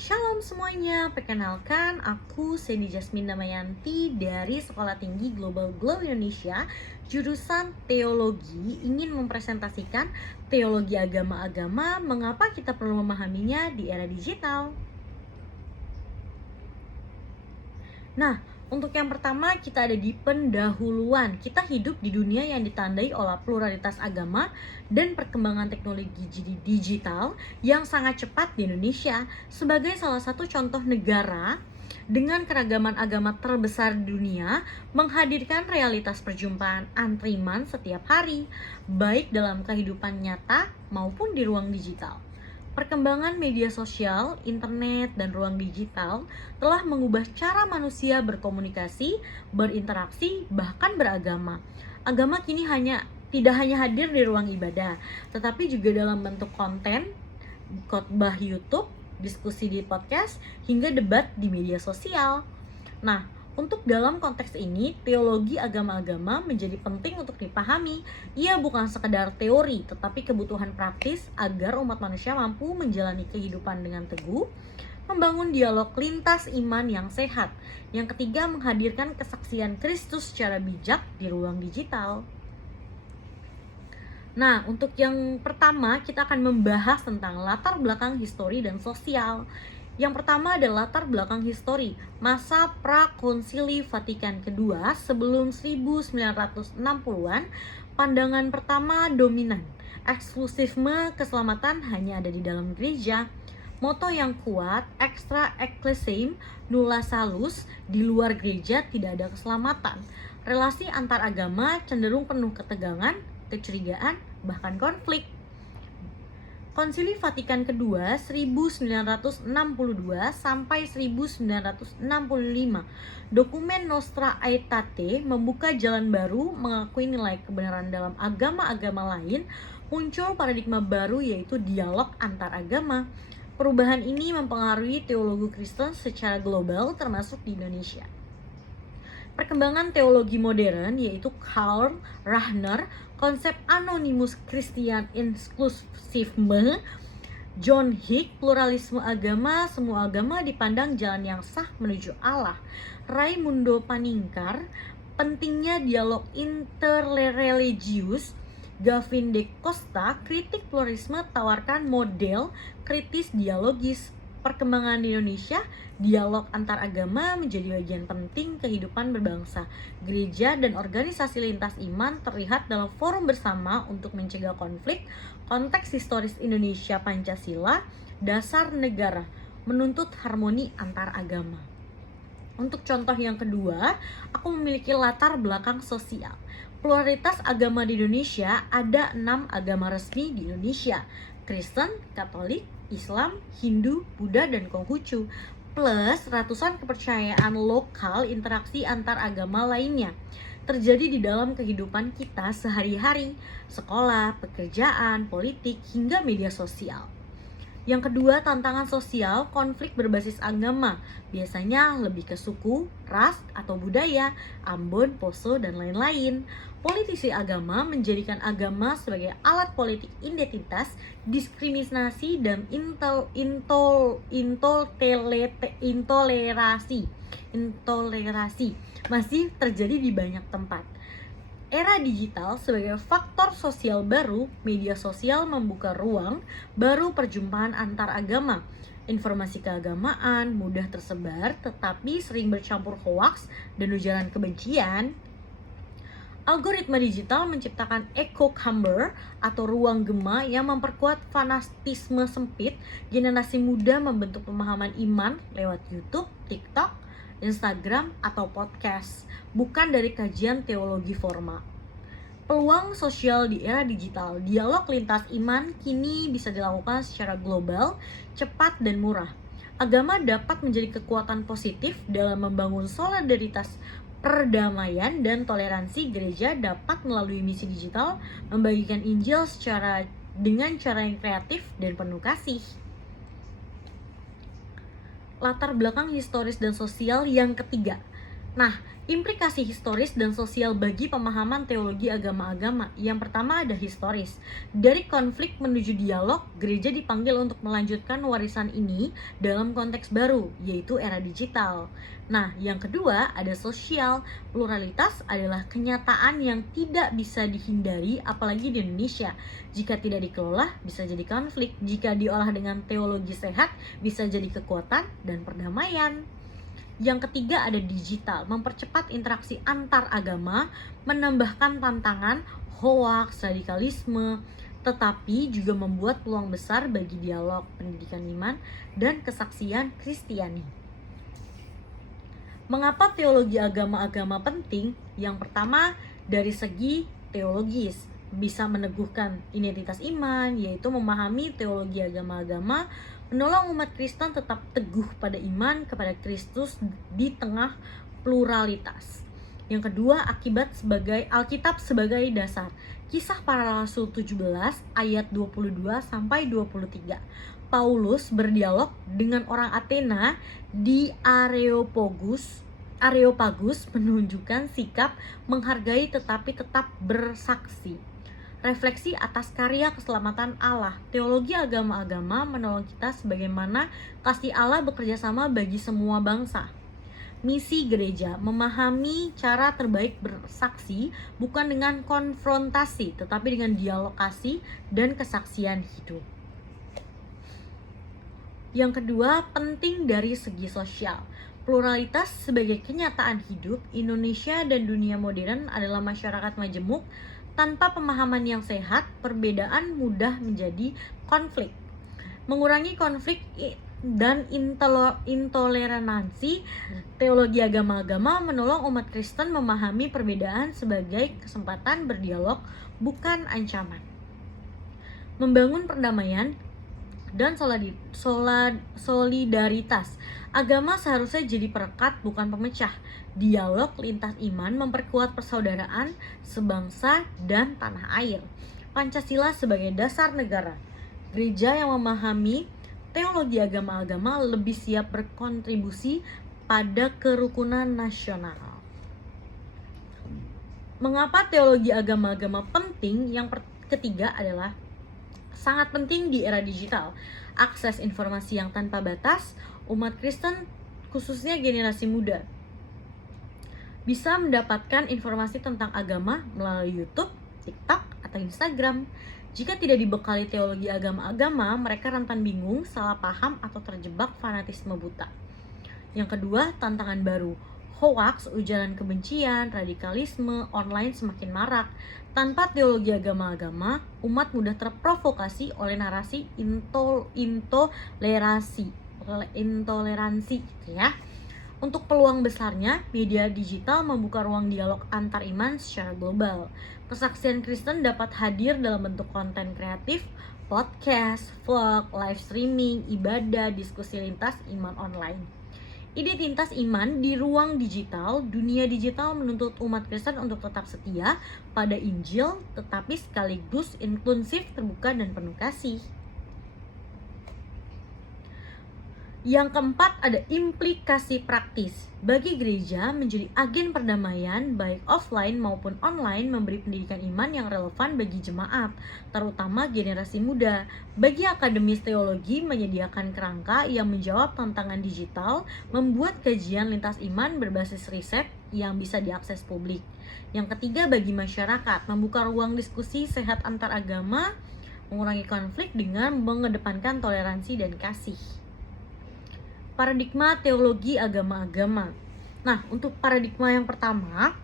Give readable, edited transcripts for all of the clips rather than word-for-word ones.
Shalom semuanya, perkenalkan aku Sandy Jasmine Damayanti dari Sekolah Tinggi Global Glow Indonesia, jurusan Teologi, ingin mempresentasikan teologi agama-agama, mengapa kita perlu memahaminya di era digital. Nah, untuk yang pertama kita ada di pendahuluan. Kita hidup di dunia yang ditandai oleh pluralitas agama dan perkembangan teknologi digital yang sangat cepat di Indonesia. Sebagai salah satu contoh negara dengan keragaman agama terbesar di dunia, menghadirkan realitas perjumpaan antriman setiap hari, baik dalam kehidupan nyata maupun di ruang digital. Perkembangan media sosial, internet, dan ruang digital telah mengubah cara manusia berkomunikasi, berinteraksi, bahkan beragama. Agama kini tidak hanya hadir di ruang ibadah, tetapi juga dalam bentuk konten, khotbah YouTube, diskusi di podcast, hingga debat di media sosial. Nah, untuk dalam konteks ini, teologi agama-agama menjadi penting untuk dipahami. Ia bukan sekedar teori, tetapi kebutuhan praktis agar umat manusia mampu menjalani kehidupan dengan teguh, membangun dialog lintas iman yang sehat. Yang ketiga, menghadirkan kesaksian Kristus secara bijak di ruang digital. Nah, untuk yang pertama, kita akan membahas tentang latar belakang histori dan sosial. Yang pertama adalah latar belakang histori, masa Prakonsili Vatikan II sebelum 1960-an. Pandangan pertama dominan, eksklusifme keselamatan hanya ada di dalam gereja. Moto yang kuat, extra ecclesiam nulla salus, di luar gereja tidak ada keselamatan. Relasi antar agama cenderung penuh ketegangan, kecurigaan, bahkan konflik. Konsili Vatikan II 1962 sampai 1965. Dokumen Nostra Aetate membuka jalan baru mengakui nilai kebenaran dalam agama-agama lain. Muncul paradigma baru yaitu dialog antar agama. Perubahan ini mempengaruhi teologi Kristen secara global termasuk di Indonesia. Perkembangan teologi modern yaitu Karl Rahner, konsep Anonymous Christian Inclusivisme, John Hick, pluralisme agama, semua agama dipandang jalan yang sah menuju Allah, Raimundo Paningkar, pentingnya dialog interreligius, Gavin de Costa, kritik pluralisme tawarkan model kritis dialogis. Perkembangan di Indonesia, dialog antar agama menjadi bagian penting kehidupan berbangsa. Gereja dan organisasi lintas iman terlihat dalam forum bersama untuk mencegah konflik. Konteks historis Indonesia Pancasila, dasar negara, menuntut harmoni antar agama. Untuk contoh yang kedua, aku memiliki latar belakang sosial. Pluralitas agama di Indonesia, ada 6 agama resmi di Indonesia: Kristen, Katolik, Islam, Hindu, Buddha, dan Konghucu, plus ratusan kepercayaan lokal, interaksi antar agama lainnya terjadi di dalam kehidupan kita sehari-hari, sekolah, pekerjaan, politik, hingga media sosial. Yang kedua, tantangan sosial, konflik berbasis agama, biasanya lebih ke suku, ras, atau budaya, Ambon, Poso, dan lain-lain. Politisi agama menjadikan agama sebagai alat politik identitas, diskriminasi, dan intolerasi masih terjadi di banyak tempat. Era digital sebagai faktor sosial baru, media sosial membuka ruang baru perjumpaan antar agama. Informasi keagamaan mudah tersebar tetapi sering bercampur hoaks dan ujaran kebencian. Algoritma digital menciptakan echo chamber atau ruang gema yang memperkuat fanatisme sempit. Generasi muda membentuk pemahaman iman lewat YouTube, TikTok, Instagram, atau podcast, bukan dari kajian teologi formal. Peluang sosial di era digital, dialog lintas iman kini bisa dilakukan secara global, cepat, dan murah. Agama dapat menjadi kekuatan positif dalam membangun solidaritas, perdamaian, dan toleransi. Gereja dapat melalui misi digital membagikan Injil dengan cara yang kreatif dan penuh kasih. Latar belakang historis dan sosial yang ketiga. Nah, Implikasi historis dan sosial bagi pemahaman teologi agama-agama. Yang pertama ada historis. Dari konflik menuju dialog, gereja dipanggil untuk melanjutkan warisan ini dalam konteks baru, yaitu era digital. Nah, yang kedua ada sosial. Pluralitas adalah kenyataan yang tidak bisa dihindari, apalagi di Indonesia. Jika tidak dikelola, bisa jadi konflik. Jika diolah dengan teologi sehat, bisa jadi kekuatan dan perdamaian. Yang ketiga ada digital, mempercepat interaksi antar agama, menambahkan tantangan, hoaks, radikalisme, tetapi juga membuat peluang besar bagi dialog, pendidikan iman, dan kesaksian Kristiani. Mengapa teologi agama-agama penting? Yang pertama, dari segi teologis, bisa meneguhkan identitas iman, yaitu memahami teologi agama-agama, menolong umat Kristen tetap teguh pada iman kepada Kristus di tengah pluralitas. Yang kedua, akibat sebagai Alkitab sebagai dasar. Kisah Para Rasul 17 ayat 22 sampai 23. Paulus berdialog dengan orang Athena di Areopagus menunjukkan sikap menghargai tetapi tetap bersaksi. Refleksi atas karya keselamatan Allah. Teologi agama-agama menolong kita sebagaimana kasih Allah bekerja sama bagi semua bangsa. Misi gereja, memahami cara terbaik bersaksi bukan dengan konfrontasi, tetapi dengan dialog kasih dan kesaksian hidup. Yang kedua, penting dari segi sosial. Pluralitas sebagai kenyataan hidup, Indonesia dan dunia modern adalah masyarakat majemuk. Tanpa pemahaman yang sehat, perbedaan mudah menjadi konflik. Mengurangi konflik dan intoleransi, teologi agama-agama menolong umat Kristen memahami perbedaan sebagai kesempatan berdialog, bukan ancaman. Membangun perdamaian dan solidaritas. Agama seharusnya jadi perekat, bukan pemecah. Dialog lintas iman memperkuat persaudaraan sebangsa dan tanah air. Pancasila sebagai dasar negara. Gereja yang memahami teologi agama-agama lebih siap berkontribusi pada kerukunan nasional. Mengapa teologi agama-agama penting? Yang ketiga adalah sangat penting di era digital. Akses informasi yang tanpa batas, umat Kristen khususnya generasi muda bisa mendapatkan informasi tentang agama melalui YouTube, TikTok, atau Instagram. Jika tidak dibekali teologi agama-agama, mereka rentan bingung, salah paham, atau terjebak fanatisme buta. Yang kedua, tantangan baru. Hoaks, ujaran kebencian, radikalisme, online semakin marak. Tanpa teologi agama-agama, umat mudah terprovokasi oleh narasi intoleransi gitu ya. Untuk peluang besarnya, media digital membuka ruang dialog antar iman secara global. Kesaksian Kristen dapat hadir dalam bentuk konten kreatif, podcast, vlog, live streaming, ibadah, diskusi lintas iman online. Identitas iman di ruang digital, dunia digital menuntut umat Kristen untuk tetap setia pada Injil, tetapi sekaligus inklusif, terbuka, dan penuh kasih. Yang keempat ada implikasi praktis. Bagi gereja menjadi agen perdamaian baik offline maupun online, memberi pendidikan iman yang relevan bagi jemaat, terutama generasi muda. Bagi akademis teologi menyediakan kerangka yang menjawab tantangan digital, membuat kajian lintas iman berbasis riset yang bisa diakses publik. Yang ketiga bagi masyarakat, membuka ruang diskusi sehat antar agama, mengurangi konflik dengan mengedepankan toleransi dan kasih. Paradigma teologi agama-agama. Nah, untuk paradigma yang pertama,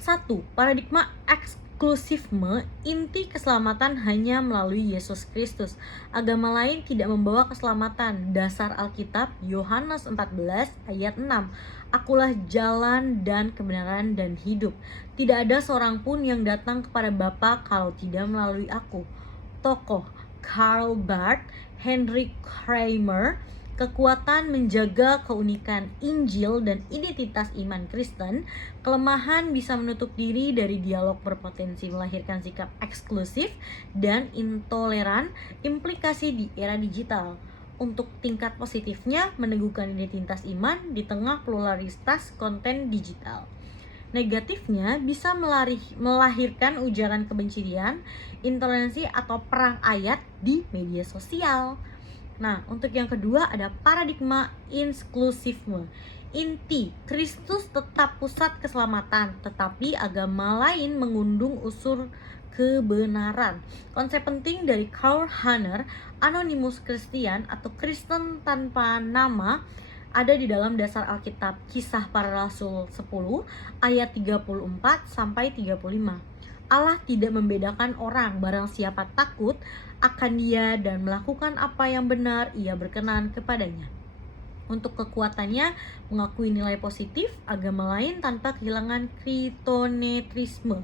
1. Paradigma eksklusifme, inti keselamatan hanya melalui Yesus Kristus. Agama lain tidak membawa keselamatan. Dasar Alkitab, Yohanes 14 ayat 6. Akulah jalan dan kebenaran dan hidup. Tidak ada seorang pun yang datang kepada Bapa kalau tidak melalui aku. Tokoh Karl Barth, Henry Kramer. Kekuatan menjaga keunikan Injil dan identitas iman Kristen. Kelemahan bisa menutup diri dari dialog berpotensi melahirkan sikap eksklusif dan intoleran. Implikasi di era digital. Untuk tingkat positifnya, meneguhkan identitas iman di tengah pluralitas konten digital. Negatifnya bisa melahirkan ujaran kebencian, intoleransi atau perang ayat di media sosial. Nah, untuk yang kedua ada paradigma inklusifme. Inti, Kristus tetap pusat keselamatan, tetapi agama lain mengundung unsur kebenaran. Konsep penting dari Karl Rahner, Anonymous Christian atau Kristen tanpa nama, ada di dalam dasar Alkitab Kisah Para Rasul 10 ayat 34 sampai 35. Allah tidak membedakan orang, barang siapa takut akan Dia dan melakukan apa yang benar, Ia berkenan kepadanya. Untuk kekuatannya, mengakui nilai positif agama lain tanpa kehilangan kritonetrisme.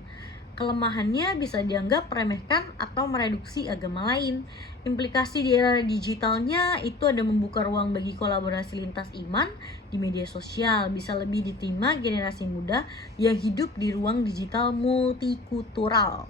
Kelemahannya bisa dianggap meremehkan atau mereduksi agama lain. Implikasi di era digitalnya itu ada membuka ruang bagi kolaborasi lintas iman di media sosial, bisa lebih diterima generasi muda yang hidup di ruang digital multikultural.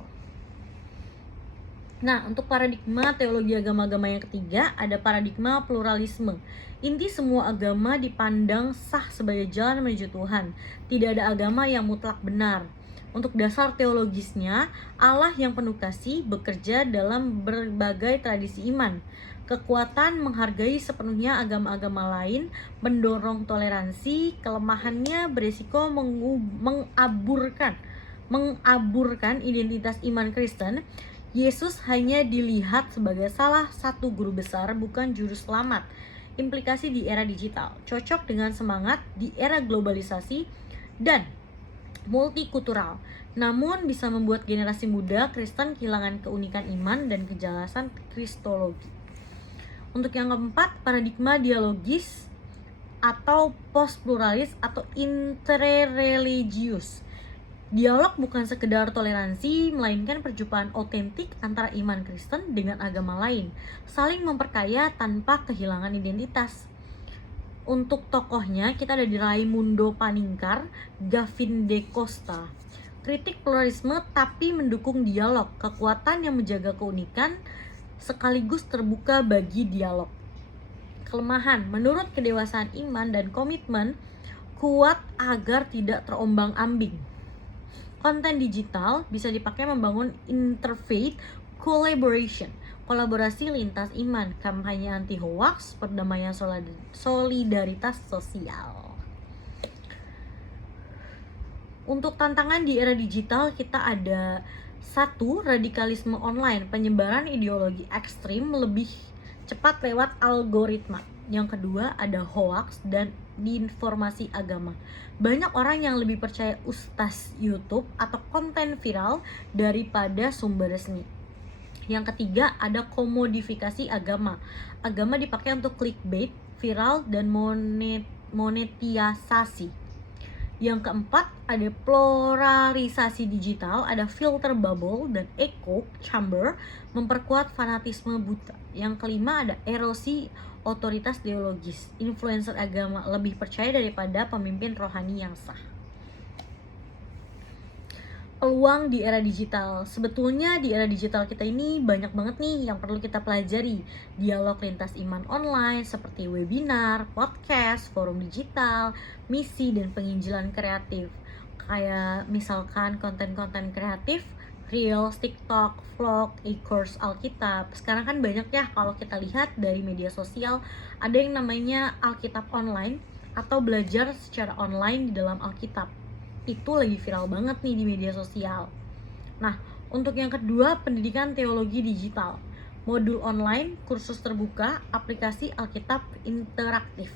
Nah, untuk paradigma teologi agama-agama yang ketiga, ada paradigma pluralisme. Inti semua agama dipandang sah sebagai jalan menuju Tuhan. Tidak ada agama yang mutlak benar. Untuk dasar teologisnya, Allah yang penuh kasih bekerja dalam berbagai tradisi iman. Kekuatan menghargai sepenuhnya agama-agama lain, mendorong toleransi, kelemahannya berisiko mengaburkan identitas iman Kristen. Yesus hanya dilihat sebagai salah satu guru besar, bukan juru selamat. Implikasi di era digital, cocok dengan semangat di era globalisasi dan multikultural, namun bisa membuat generasi muda Kristen kehilangan keunikan iman dan kejelasan kristologi. Untuk yang keempat, paradigma dialogis atau postpluralis atau interreligius. Dialog bukan sekedar toleransi, melainkan perjumpaan otentik antara iman Kristen dengan agama lain, saling memperkaya tanpa kehilangan identitas. Untuk tokohnya, kita ada di Raimundo Paningkar, Gavin De Costa. Kritik pluralisme tapi mendukung dialog, kekuatan yang menjaga keunikan sekaligus terbuka bagi dialog. Kelemahan, menurut kedewasaan iman dan komitmen kuat agar tidak terombang-ambing. Konten digital bisa dipakai membangun interfaith collaboration, kolaborasi lintas iman, kampanye anti hoax, perdamaian solidaritas sosial. Untuk tantangan di era digital, kita ada satu, radikalisme online, penyebaran ideologi ekstrim lebih cepat lewat algoritma. Yang kedua ada hoax dan disinformasi agama. Banyak orang yang lebih percaya ustaz YouTube atau konten viral daripada sumber resmi. Yang ketiga ada komodifikasi agama. Agama dipakai untuk clickbait, viral, dan monetisasi. Yang keempat ada polarisasi digital, ada filter bubble dan echo chamber memperkuat fanatisme buta. Yang kelima ada erosi otoritas teologis. Influencer agama lebih percaya daripada pemimpin rohani yang sah. Peluang di era digital. Sebetulnya di era digital kita ini banyak banget nih yang perlu kita pelajari. Dialog lintas iman online seperti webinar, podcast, forum digital, misi, dan penginjilan kreatif. Kayak misalkan konten-konten kreatif, Reels, TikTok, vlog, e-course Alkitab. Sekarang kan banyak ya kalau kita lihat dari media sosial, ada yang namanya Alkitab online atau belajar secara online di dalam Alkitab. Itu lagi viral banget nih di media sosial. Nah, untuk yang kedua, pendidikan teologi digital. Modul online, kursus terbuka, aplikasi Alkitab interaktif.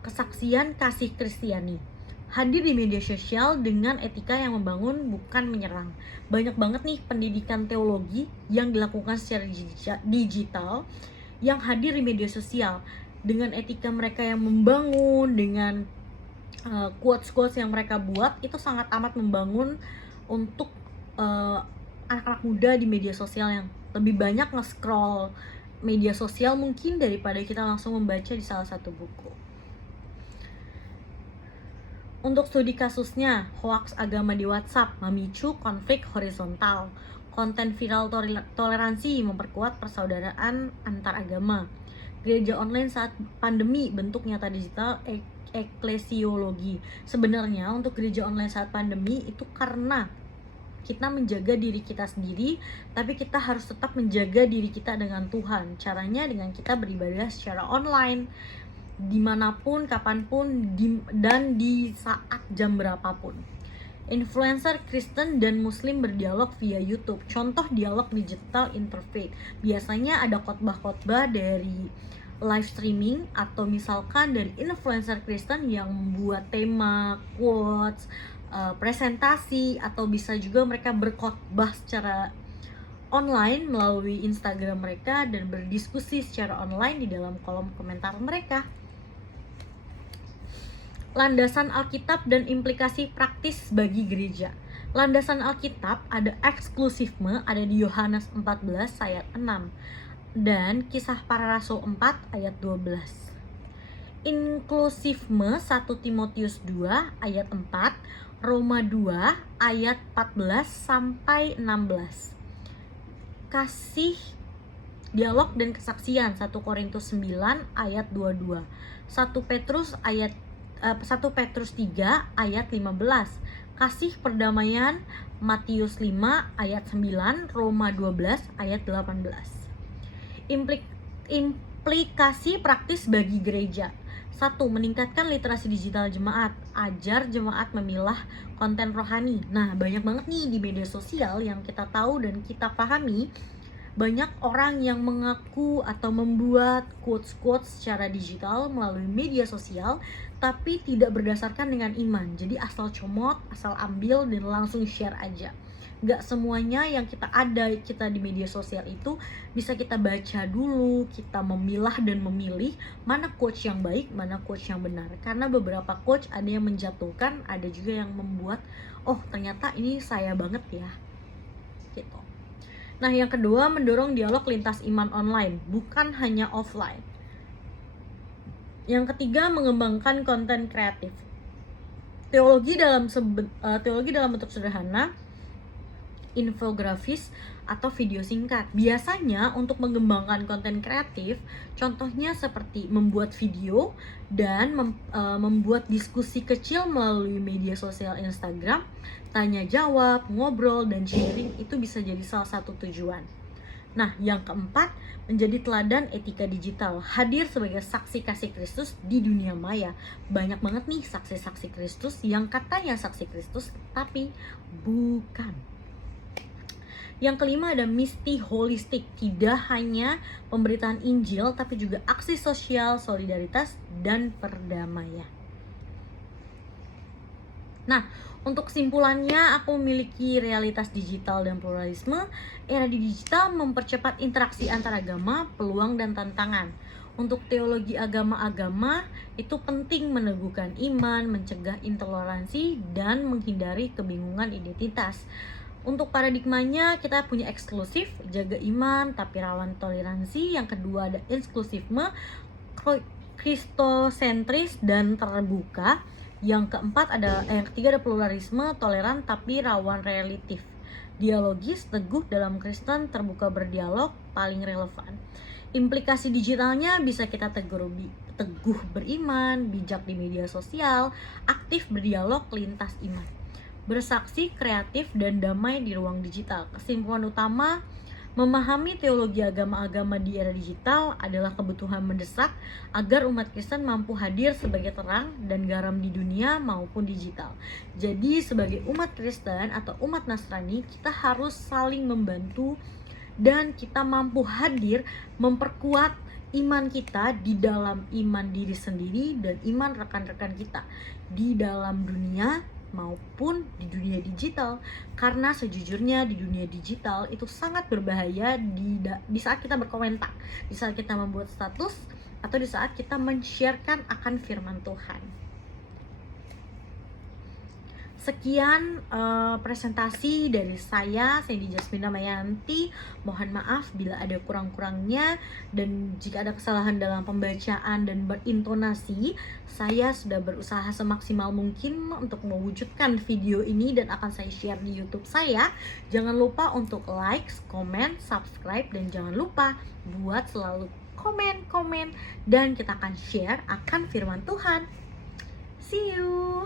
Kesaksian kasih Kristiani. Hadir di media sosial dengan etika yang membangun bukan menyerang. Banyak banget nih pendidikan teologi yang dilakukan secara digital yang hadir di media sosial dengan etika mereka yang membangun, dengan quotes-quotes yang mereka buat, itu sangat amat membangun untuk anak-anak muda di media sosial yang lebih banyak nge-scroll media sosial mungkin daripada kita langsung membaca di salah satu buku. Untuk studi kasusnya, hoax agama di WhatsApp memicu konflik horizontal. Konten viral toleransi memperkuat persaudaraan antar agama. Gereja online saat pandemi, bentuk nyata digital, eklesiologi. Sebenarnya untuk gereja online saat pandemi itu karena kita menjaga diri kita sendiri, tapi kita harus tetap menjaga diri kita dengan Tuhan. Caranya dengan kita beribadah secara online, dimanapun, kapanpun, dan di saat jam berapapun. Influencer Kristen dan Muslim berdialog via YouTube. Contoh dialog digital interfaith. Biasanya ada khotbah-khotbah dari live streaming, atau misalkan dari influencer Kristen yang membuat tema, quotes, presentasi, atau bisa juga mereka berkhotbah secara online melalui Instagram mereka dan berdiskusi secara online di dalam kolom komentar mereka. Landasan Alkitab dan implikasi praktis bagi gereja. Landasan Alkitab ada eksklusifme, ada di Yohanes 14 ayat 6 dan Kisah Para Rasul 4 ayat 12. Inklusifme 1 Timotius 2 ayat 4, Roma 2 ayat 14 sampai 16. Kasih, dialog dan kesaksian 1 Korintus 9 ayat 22. 1 Petrus 3 ayat 15. Kasih perdamaian Matius 5 ayat 9, Roma 12 ayat 18. Implikasi praktis bagi gereja. 1. Meningkatkan literasi digital jemaat. Ajar jemaat memilah konten rohani. Nah, banyak banget nih di media sosial yang kita tahu dan kita pahami, banyak orang yang mengaku atau membuat quotes-quotes secara digital melalui media sosial, tapi tidak berdasarkan dengan iman. Jadi asal comot, asal ambil dan langsung share aja. Gak semuanya yang kita di media sosial itu bisa kita baca dulu, kita memilah dan memilih mana quotes yang baik, mana quotes yang benar. Karena beberapa quotes ada yang menjatuhkan, ada juga yang membuat, oh ternyata ini saya banget ya, gitu. Nah, yang kedua, mendorong dialog lintas iman online, bukan hanya offline. Yang ketiga, mengembangkan konten kreatif. Teologi dalam bentuk sederhana, infografis, atau video singkat. Biasanya untuk mengembangkan konten kreatif, contohnya seperti membuat video dan membuat diskusi kecil melalui media sosial Instagram, tanya jawab, ngobrol, dan sharing itu bisa jadi salah satu tujuan. Nah, yang keempat, menjadi teladan etika digital, hadir sebagai saksi kasih Kristus di dunia maya. Banyak banget nih saksi-saksi Kristus yang katanya saksi Kristus, tapi bukan. Yang kelima ada misi holistik, tidak hanya pemberitaan Injil tapi juga aksi sosial, solidaritas, dan perdamaian. Nah, untuk kesimpulannya, aku memiliki realitas digital dan pluralisme. Era digital mempercepat interaksi antar agama, peluang dan tantangan. Untuk teologi agama-agama itu penting meneguhkan iman, mencegah intoleransi, dan menghindari kebingungan identitas. Untuk paradigmanya kita punya eksklusif, jaga iman tapi rawan toleransi. Yang kedua ada inklusifme, kristosentris dan terbuka. Yang ketiga ada pluralisme, toleran tapi rawan relatif. Dialogis, teguh dalam Kristen, terbuka berdialog, paling relevan. Implikasi digitalnya bisa kita teguh beriman, bijak di media sosial, aktif berdialog lintas iman, bersaksi, kreatif, dan damai di ruang digital. Kesimpulan utama, memahami teologi agama-agama di era digital adalah kebutuhan mendesak agar umat Kristen mampu hadir sebagai terang dan garam di dunia maupun digital. Jadi sebagai umat Kristen atau umat Nasrani, kita harus saling membantu dan kita mampu hadir memperkuat iman kita di dalam iman diri sendiri dan iman rekan-rekan kita di dalam dunia maupun di dunia digital. Karena sejujurnya di dunia digital itu sangat berbahaya di saat kita berkomentar, di saat kita membuat status, atau di saat kita men-sharekan akan firman Tuhan. Sekian presentasi dari saya, Sandy Jasmina Mayanti. Mohon maaf bila ada kurang-kurangnya, dan jika ada kesalahan dalam pembacaan dan berintonasi. Saya sudah berusaha semaksimal mungkin untuk mewujudkan video ini dan akan saya share di YouTube saya. Jangan lupa untuk like, comment, subscribe, dan jangan lupa buat selalu komen-komen dan kita akan share akan firman Tuhan. See you.